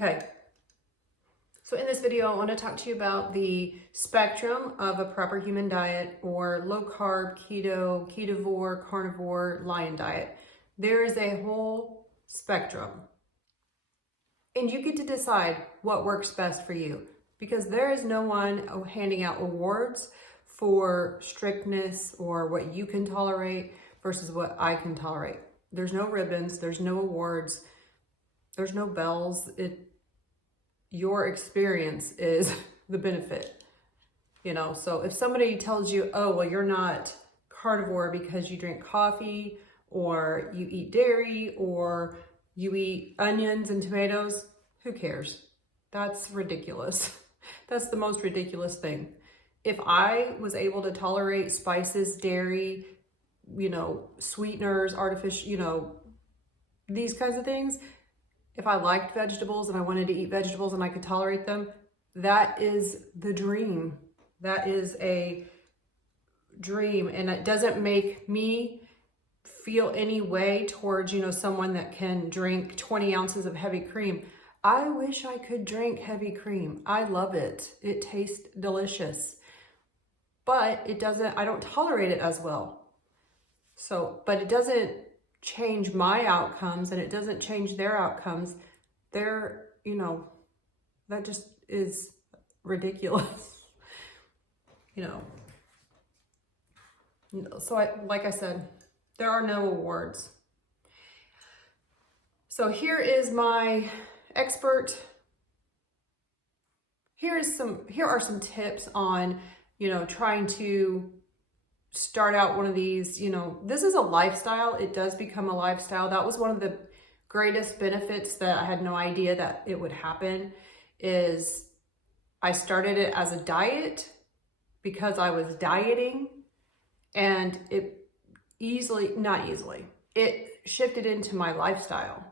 Okay, so in this video, I want to talk to you about the spectrum of a proper human diet, or low carb, keto, ketovore, carnivore, lion diet. There is a whole spectrum, and you get to decide what works best for you, because there is no one handing out awards for strictness or what you can tolerate versus what I can tolerate. There's no ribbons, there's no awards, there's no bells. Your experience is the benefit, so if somebody tells you, oh, well, you're not carnivore because you drink coffee or you eat dairy or you eat onions and tomatoes, who cares? That's ridiculous. That's the most ridiculous thing. If I was able to tolerate spices, dairy, sweeteners, artificial, these kinds of things, if I liked vegetables and I wanted to eat vegetables and I could tolerate them, that is the dream. That is a dream. And it doesn't make me feel any way towards, someone that can drink 20 ounces of heavy cream. I wish I could drink heavy cream. I love it. It tastes delicious. But I don't tolerate it as well. But it doesn't change my outcomes, and it doesn't change their outcomes. That just is ridiculous. So like I said, there are no awards. So here is my expert. Here are some tips on, trying to start out one of these. This is a lifestyle. It does become a lifestyle. That was one of the greatest benefits that I had no idea that it would happen, is I started it as a diet because I was dieting, and it shifted into my lifestyle.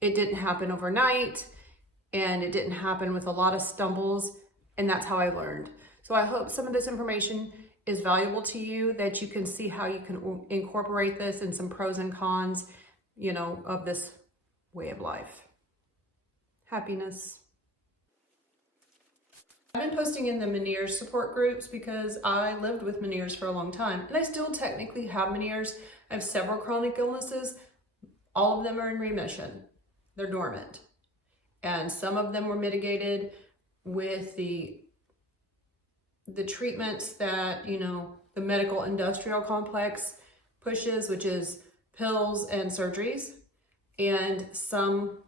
It didn't happen overnight, and it didn't happen with a lot of stumbles, and that's how I learned. So I hope some of this information is valuable to you, that you can see how you can incorporate this and some pros and cons, of this way of life. Happiness. I've been posting in the Meniere's support groups because I lived with Meniere's for a long time, and I still technically have Meniere's. I have several chronic illnesses. All of them are in remission. They're dormant. And some of them were mitigated with the treatments that, the medical industrial complex pushes, which is pills and surgeries. And some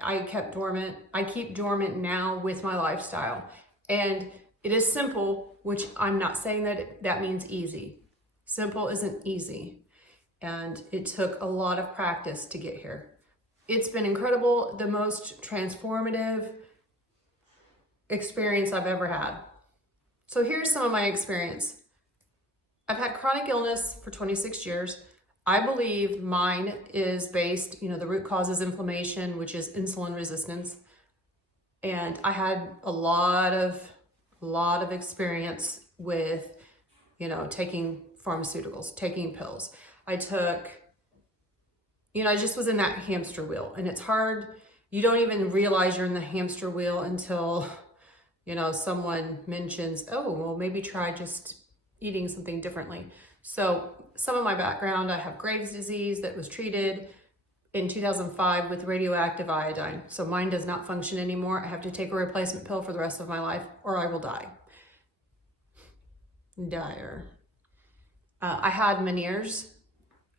I kept dormant. I keep dormant now with my lifestyle. And it is simple, which I'm not saying that means easy. Simple isn't easy. And it took a lot of practice to get here. It's been incredible, the most transformative experience I've ever had. So here's some of my experience. I've had chronic illness for 26 years. I believe mine is based, the root cause is inflammation, which is insulin resistance. And I had a lot of experience with, taking pharmaceuticals, taking pills. I just was in that hamster wheel, and it's hard. You don't even realize you're in the hamster wheel until, someone mentions, oh, well, maybe try just eating something differently. So some of my background, I have Graves' disease that was treated in 2005 with radioactive iodine. So mine does not function anymore. I have to take a replacement pill for the rest of my life, or I will die. Dire. I had Meniere's,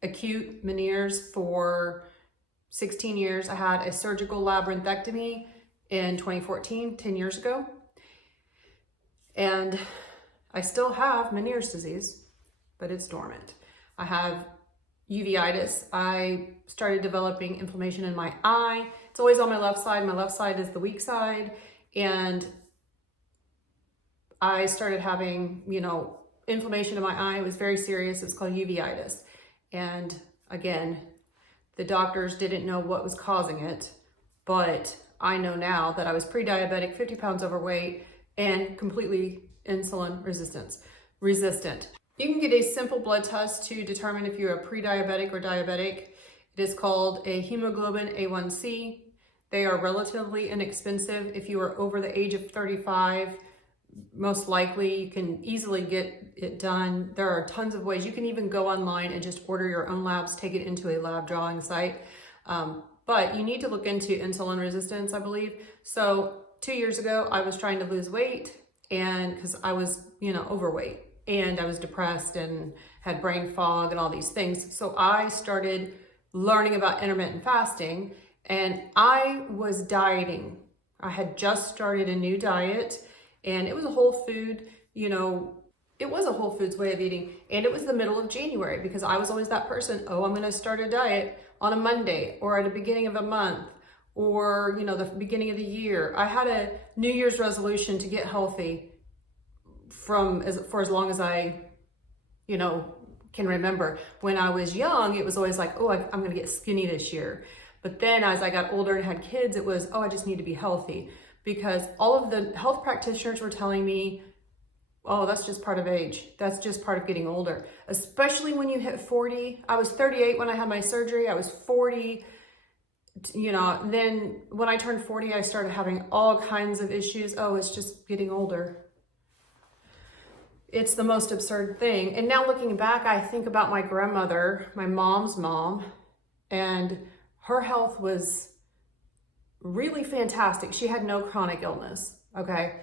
acute Meniere's, for 16 years. I had a surgical labyrinthectomy in 2014, 10 years ago. And I still have Meniere's disease, but it's dormant. I have uveitis. I started developing inflammation in my eye. It's always on my left side. My left side is the weak side. And I started having, inflammation in my eye. It was very serious. It's called uveitis. And again, the doctors didn't know what was causing it, but I know now that I was pre-diabetic, 50 pounds overweight, and completely insulin resistant. You can get a simple blood test to determine if you're a pre-diabetic or diabetic. It is called a hemoglobin A1C. They are relatively inexpensive. If you are over the age of 35, most likely you can easily get it done. There are tons of ways. You can even go online and just order your own labs, take it into a lab drawing site. But you need to look into insulin resistance, I believe. So 2 years ago, I was trying to lose weight, and because I was, overweight, and I was depressed and had brain fog and all these things. So I started learning about intermittent fasting, and I was dieting. I had just started a new diet, and it was a whole food, it was a whole foods way of eating. And it was the middle of January, because I was always that person, oh, I'm going to start a diet on a Monday or at the beginning of a month, or, the beginning of the year. I had a New Year's resolution to get healthy for as long as I, can remember. When I was young, it was always like, oh, I'm going to get skinny this year. But then as I got older and had kids, it was, oh, I just need to be healthy, because all of the health practitioners were telling me, oh, that's just part of age. That's just part of getting older, especially when you hit 40. I was 38 when I had my surgery. I was 40. Then when I turned 40, I started having all kinds of issues. Oh, it's just getting older. It's the most absurd thing. And now looking back, I think about my grandmother, my mom's mom, and her health was really fantastic. She had no chronic illness, okay?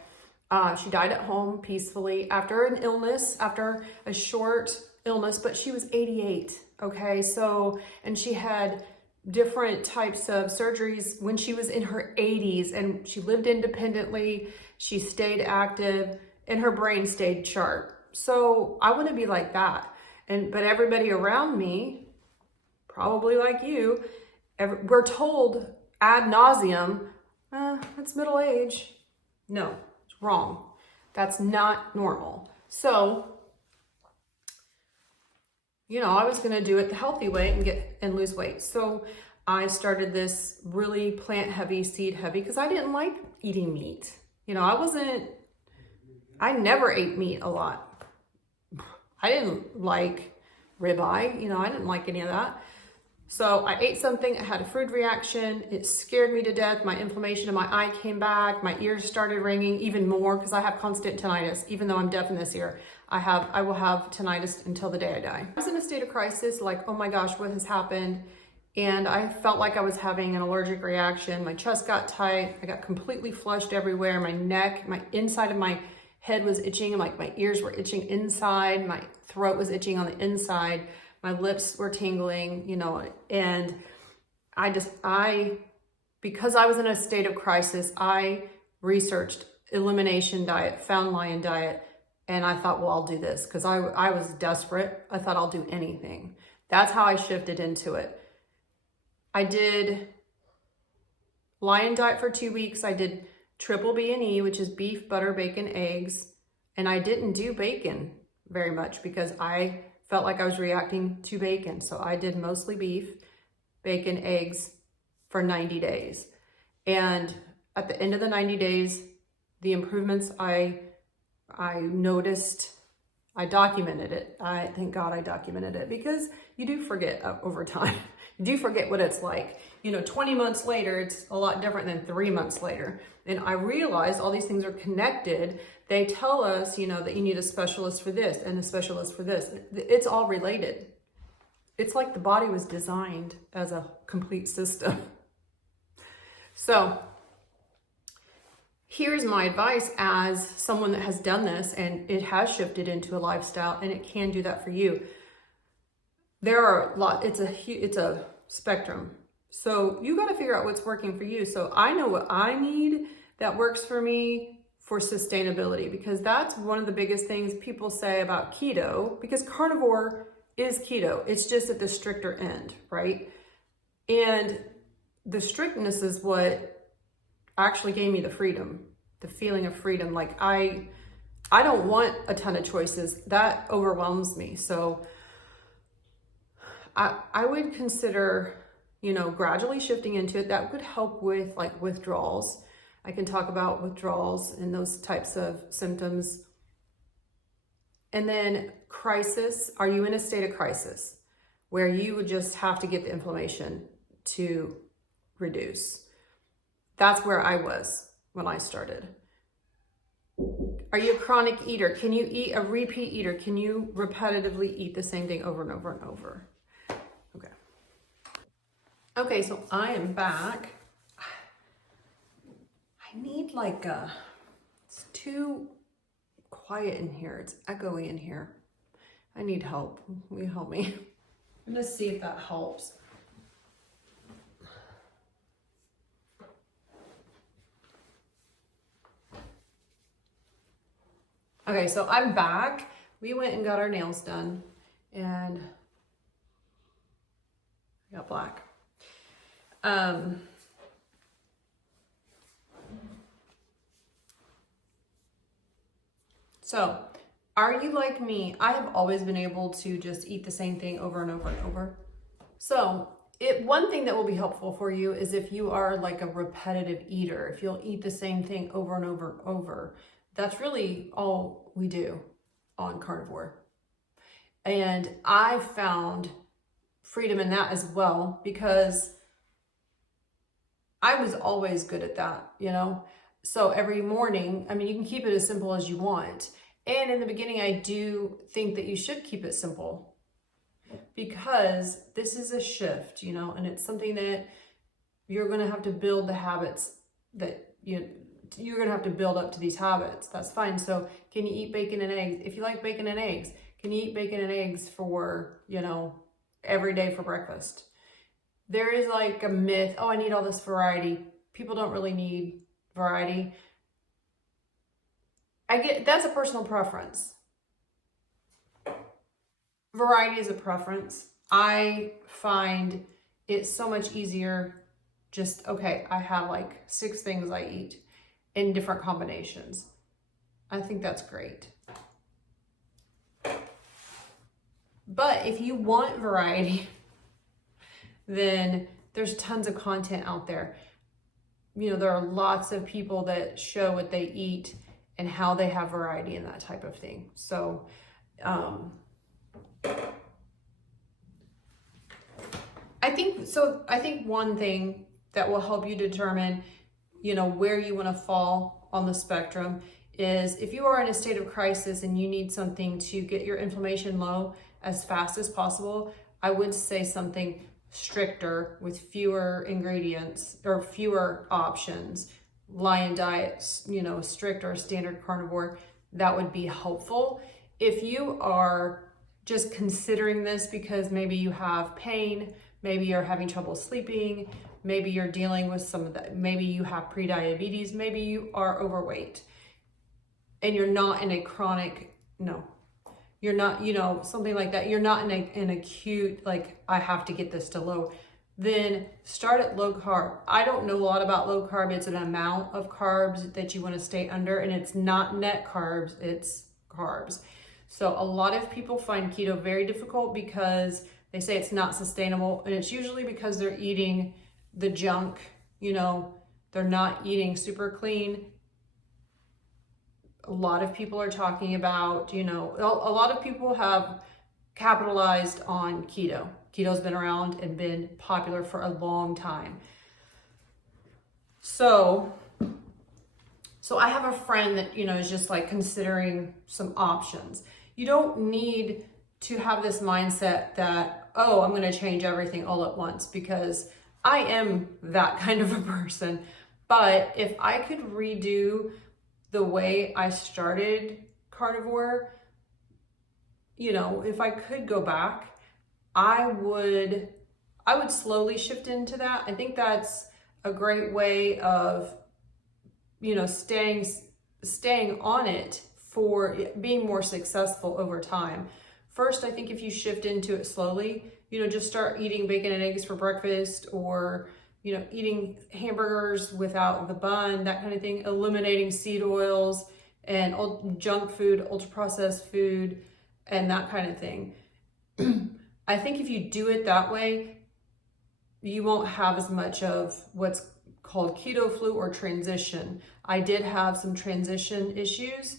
She died at home peacefully after an illness, after a short illness, but she was 88, okay? So, and she had different types of surgeries when she was in her 80s, and she lived independently, she stayed active, and her brain stayed sharp. So I want to be like that. But everybody around me, probably like you, we're told ad nauseum, that's middle age. No. Wrong. That's not normal. So, I was going to do it the healthy way and lose weight. So I started this really plant heavy, seed heavy, because I didn't like eating meat. I never ate meat a lot. I didn't like ribeye. I didn't like any of that. So I ate something, I had a food reaction, it scared me to death, my inflammation in my eye came back, my ears started ringing even more, because I have constant tinnitus. Even though I'm deaf in this ear, I will have tinnitus until the day I die. I was in a state of crisis, like, oh my gosh, what has happened? And I felt like I was having an allergic reaction. My chest got tight, I got completely flushed everywhere, my neck, my inside of my head was itching, like my ears were itching inside, my throat was itching on the inside. My lips were tingling, and because I was in a state of crisis, I researched elimination diet, found lion diet, and I thought, well, I'll do this, because I was desperate. I thought I'll do anything. That's how I shifted into it. I did lion diet for 2 weeks. I did triple B&E, which is beef, butter, bacon, eggs, and I didn't do bacon very much because I felt like I was reacting to bacon. So I did mostly beef, bacon, eggs for 90 days. And at the end of the 90 days, the improvements I noticed, I documented it. Thank God I documented it, because you do forget over time. You do forget what it's like. 20 months later, it's a lot different than 3 months later. And I realized all these things are connected. They tell us, that you need a specialist for this and a specialist for this. It's all related. It's like the body was designed as a complete system. So here's my advice as someone that has done this and it has shifted into a lifestyle, and it can do that for you. There are a lot, it's a spectrum. So you got to figure out what's working for you. So I know what I need that works for me for sustainability, because that's one of the biggest things people say about keto, because carnivore is keto. It's just at the stricter end, right? And the strictness is what actually gave me the freedom, the feeling of freedom. Like I don't want a ton of choices. That overwhelms me. So I would consider, gradually shifting into it. That would help with like withdrawals. I can talk about withdrawals and those types of symptoms. And then crisis. Are you in a state of crisis where you would just have to get the inflammation to reduce? That's where I was when I started. Are you a chronic eater? Can you eat a repeat eater? Can you repetitively eat the same thing over and over and over? Okay. Okay, so I am back. I need like it's too quiet in here. It's echoey in here. I need help. Will you help me? I'm gonna see if that helps. Okay, so I'm back. We went and got our nails done and I got black. So are you like me? I have always been able to just eat the same thing over and over and over. So one thing that will be helpful for you is if you are like a repetitive eater, if you'll eat the same thing over and over and over. That's really all we do on carnivore. And I found freedom in that as well because I was always good at that, you know? So every morning, I mean, you can keep it as simple as you want. And in the beginning, I do think that you should keep it simple because this is a shift, you know, and it's something that you're going to have to build the habits that you're going to have to build up to these habits. That's fine. So can you eat bacon and eggs? If you like bacon and eggs, can you eat bacon and eggs for, you know, every day for breakfast? There is like a myth, oh, I need all this variety. People don't really need variety. That's a personal preference. Variety is a preference. I find it so much easier just, okay, I have like 6 things I eat in different combinations. I think that's great. But if you want variety, then there's tons of content out there. You know, there are lots of people that show what they eat and how they have variety and that type of thing. So, I think one thing that will help you determine, you know, where you want to fall on the spectrum is if you are in a state of crisis and you need something to get your inflammation low as fast as possible, I would say something stricter with fewer ingredients or fewer options. Lion diets, you know, strict or standard carnivore, that would be helpful. If you are just considering this because maybe you have pain, maybe you're having trouble sleeping, maybe you're dealing with some of that, maybe you have prediabetes, maybe you are overweight and you're not in a chronic, no, you're not, you know, something like that. You're not in an acute, like, I have to get this to low. Then start at low carb. I don't know a lot about low carb. It's an amount of carbs that you want to stay under, and it's not net carbs, it's carbs. So a lot of people find keto very difficult because they say it's not sustainable, and it's usually because they're eating the junk, you know, they're not eating super clean. A lot of people are talking about, you know, a lot of people have capitalized on keto. Keto's been around and been popular for a long time. So I have a friend that, you know, is just like considering some options. You don't need to have this mindset that, oh, I'm going to change everything all at once, because I am that kind of a person. But if I could redo the way I started carnivore, you know, if I could go back, I would slowly shift into that. I think that's a great way of, you know, staying on it for being more successful over time. First, I think if you shift into it slowly, you know, just start eating bacon and eggs for breakfast, or, you know, eating hamburgers without the bun, that kind of thing, eliminating seed oils and junk food, ultra processed food, and that kind of thing. I think if you do it that way, you won't have as much of what's called keto flu or transition. I did have some transition issues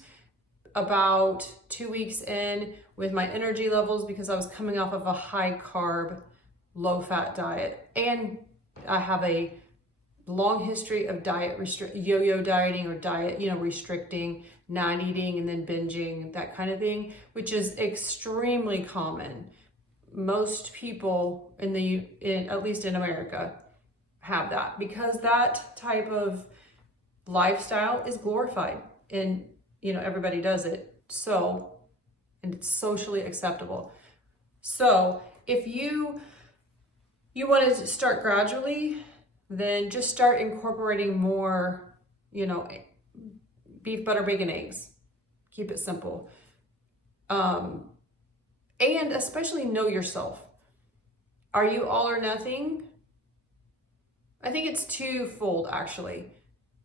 about 2 weeks in with my energy levels because I was coming off of a high carb, low fat diet. And I have a long history of yo-yo dieting or diet, restricting, not eating, and then binging, that kind of thing, which is extremely common. Most people at least in America, have that because that type of lifestyle is glorified and everybody does it. So, and it's socially acceptable. So if you want to start gradually, then just start incorporating more, beef, butter, bacon, eggs. Keep it simple. And especially know yourself. Are you all or nothing? I think it's twofold, actually.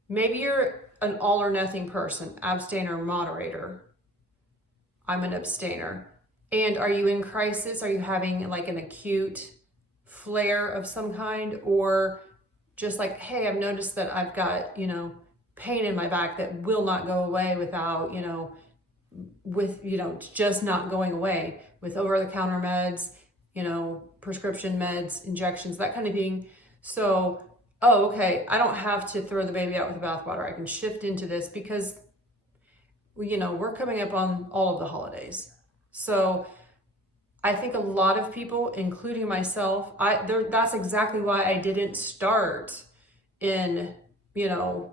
Maybe you're an all or nothing person, abstainer, moderator. I'm an abstainer. And are you in crisis? Are you having like an acute flare of some kind? Or just like, hey, I've noticed that I've got, pain in my back that will not go away without, just not going away with over-the-counter meds, prescription meds, injections, that kind of thing. So, okay, I don't have to throw the baby out with the bathwater. I can shift into this because, we're coming up on all of the holidays. So I think a lot of people, including myself, that's exactly why I didn't start in the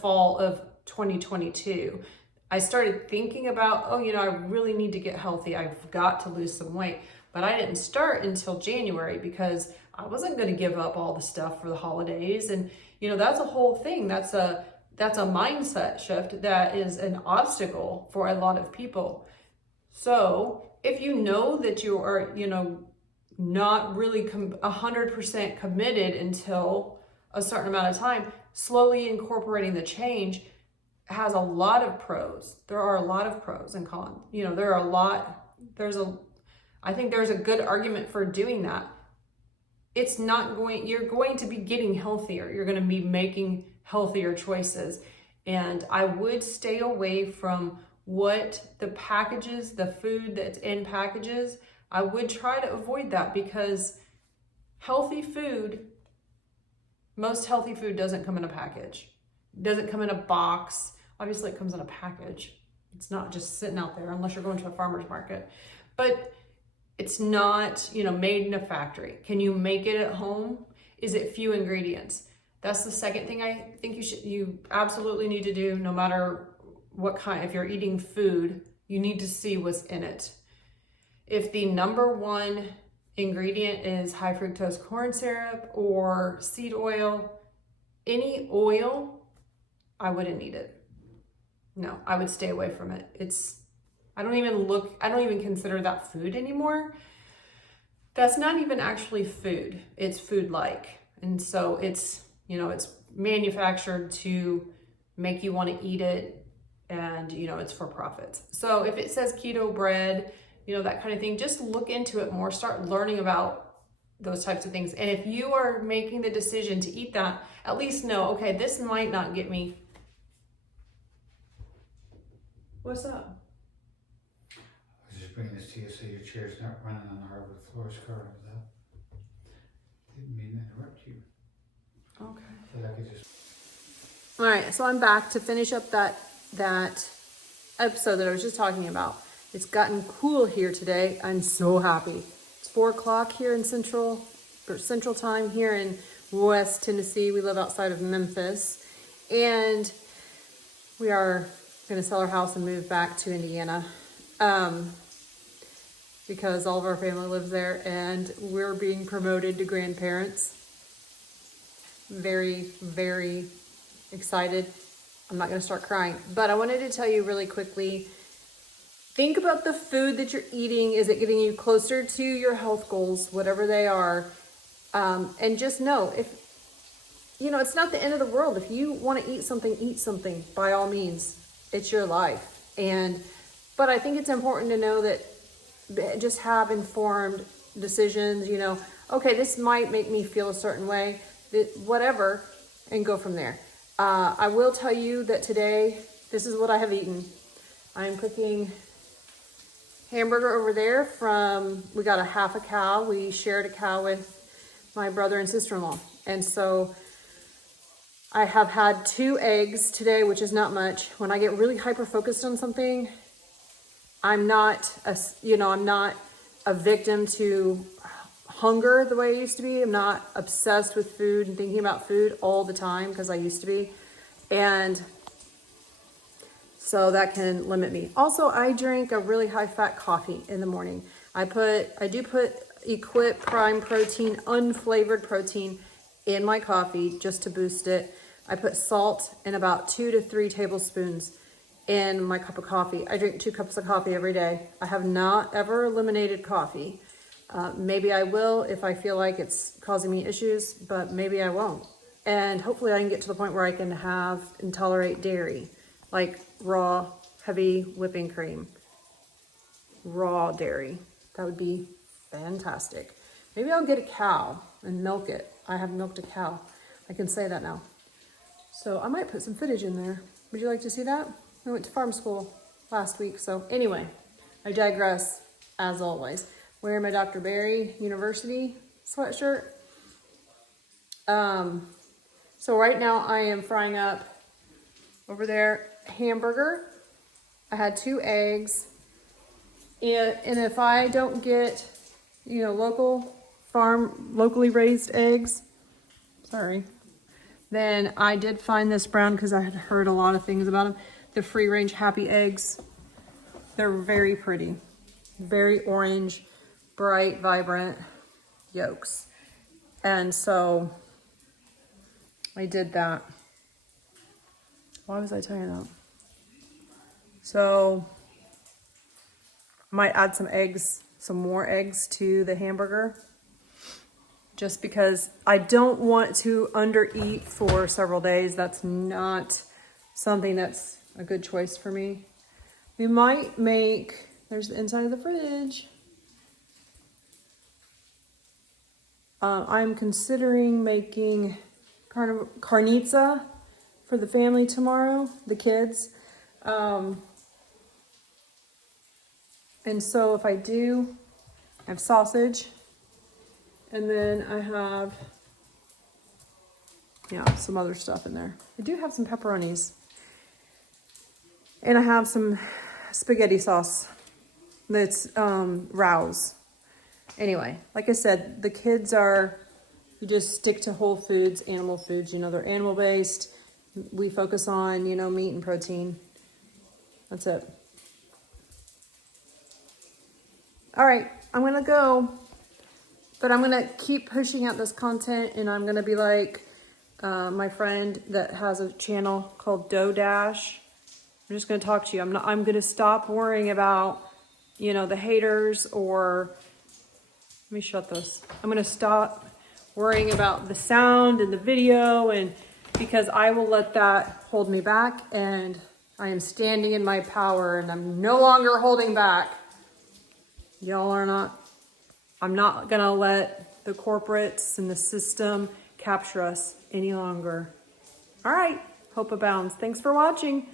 fall of 2022. I started thinking about, I really need to get healthy. I've got to lose some weight. But I didn't start until January because I wasn't going to give up all the stuff for the holidays. And, that's a whole thing. That's a mindset shift that is an obstacle for a lot of people. So if you know that you are, not really 100% committed until a certain amount of time, slowly incorporating the change has a lot of pros. There are a lot of pros and cons. I think there's a good argument for doing that. You're going to be getting healthier. You're going to be making healthier choices. And I would stay away from what the food that's in packages. I would try to avoid that because most healthy food doesn't come in a package. It doesn't come in a box. Obviously it comes in a package. It's not just sitting out there unless you're going to a farmer's market. But it's not, made in a factory. Can you make it at home? Is it few ingredients? That's the second thing I think you absolutely need to do, no matter what kind. If you're eating food, you need to see what's in it. If the number one ingredient is high fructose corn syrup or seed oil, any oil, I wouldn't eat it. No, I would stay away from it. I don't even consider that food anymore. That's not even actually food. It's food-like. And so it's manufactured to make you want to eat it, and, it's for profits. So if it says keto bread, that kind of thing, just look into it more, start learning about those types of things. And if you are making the decision to eat that, at least know, okay, this might not get me. What's up? I was just bringing this to you so your chair's not running on the hardwood floors, Carl. Didn't mean to interrupt you. Okay. But I could just... All right, so I'm back to finish up that episode that I was just talking about. It's gotten cool here today. I'm so happy. It's 4 o'clock here in Central Time here in West Tennessee. We live outside of Memphis, and we are going to sell our house and move back to Indiana because all of our family lives there, and we're being promoted to grandparents. Very, very excited. I'm not going to start crying, but I wanted to tell you really quickly, think about the food that you're eating. Is it getting you closer to your health goals, whatever they are? And just know, if, it's not the end of the world. If you want to eat something, by all means. It's your life. But I think it's important to know that just have informed decisions, okay, this might make me feel a certain way, whatever, and go from there. I will tell you that today, this is what I have eaten. I'm cooking hamburger over there we got a half a cow. We shared a cow with my brother and sister-in-law. And so I have had 2 eggs today, which is not much. When I get really hyper focused on something, I'm not I'm not a victim to hunger the way I used to be. I'm not obsessed with food and thinking about food all the time because I used to be. And so that can limit me. Also, I drink a really high fat coffee in the morning. I do put Equip Prime Protein, unflavored protein in my coffee just to boost it. I put salt in about 2 to 3 tablespoons in my cup of coffee. I drink 2 cups of coffee every day. I have not ever eliminated coffee. Maybe I will if I feel like it's causing me issues, but maybe I won't. And hopefully I can get to the point where I can have and tolerate dairy, like raw, heavy whipping cream, raw dairy. That would be fantastic. Maybe I'll get a cow and milk it. I have milked a cow. I can say that now. So I might put some footage in there. Would you like to see that? I went to farm school last week. So anyway, I digress as always. Wearing my Dr. Berry University sweatshirt. So right now I am frying up over there hamburger. I had 2 eggs. And if I don't get, locally raised eggs, then I did find this brand because I had heard a lot of things about them. The free range happy eggs. They're very pretty, very orange, bright, vibrant yolks. And so I did that. Why was I telling you that? So I might add some more eggs to the hamburger, just because I don't want to undereat for several days. That's not something that's a good choice for me. We might make, there's the inside of the fridge. I'm considering making carnitza for the family tomorrow, the kids. And so if I do, I have sausage, and then I have, some other stuff in there. I do have some pepperonis, and I have some spaghetti sauce that's Rouse. Anyway, like I said, the kids you just stick to whole foods, animal foods, they're animal based. We focus on, meat and protein. That's it. All right, I'm going to go, but I'm going to keep pushing out this content, and I'm going to be like my friend that has a channel called Dough Dash. I'm just going to talk to you. I'm going to stop worrying about, the haters, or let me shut this. I'm going to stop worrying about the sound and the video, and because I will let that hold me back, and I am standing in my power, and I'm no longer holding back. Y'all are not. I'm not going to let the corporates and the system capture us any longer. All right. Hope abounds. Thanks for watching.